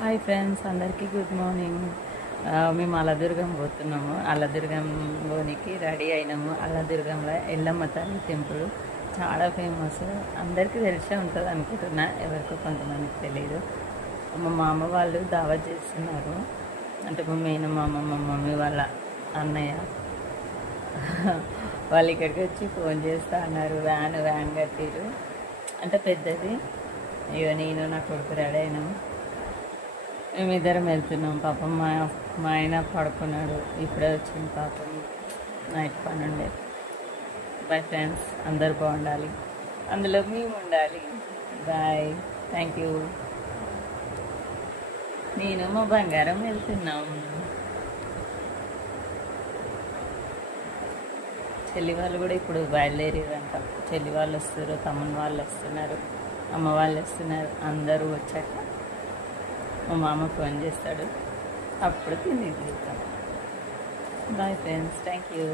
Hi friends, అందరికీ good morning. మేము అల్లదుర్గం పోతున్నాము. అల్లదుర్గం పోనీకి రెడీ అయినాము. అల్లదుర్గంలో ఎల్లమ్మ తల్లి టెంపుల్ చాలా ఫేమస్, అందరికీ తెలిసే ఉంటుంది అనుకుంటున్నా, ఎవరికో కొంతమందికి తెలియదు. మా మామ వాళ్ళు దావత్ చేస్తున్నారు, అంటే మా మేనమామ, మా మమ్మీ వాళ్ళ అన్నయ్య వాళ్ళు ఇక్కడికి వచ్చి ఫోన్ చేస్తా అన్నారు. వ్యాన్ కట్టిరు, అంటే పెద్దది. ఇక నేను నా కొడుకు రెడీ అయినాము, మేమిద్దరం వెళ్తున్నాం. పాపం మా ఆయన పడుకున్నాడు, ఇప్పుడే వచ్చింది పాపం, నైట్ 12. బాయ్ ఫ్రెండ్స్, అందరు బాగుండాలి, అందులో మేము ఉండాలి. Bye, thank you. నేను మా బంగారం వెళ్తున్నాం. చెల్లి వాళ్ళు కూడా ఇప్పుడు బయలుదేరేదంట. చెల్లి వాళ్ళు వస్తారు, తమ్ముని వాళ్ళు వస్తున్నారు, అమ్మ వాళ్ళు వస్తున్నారు. అందరూ వచ్చాక మా మామ ఫోన్ చేస్తాడు, అప్పుడు తిని తీస్తాం. Bye friends, thank you.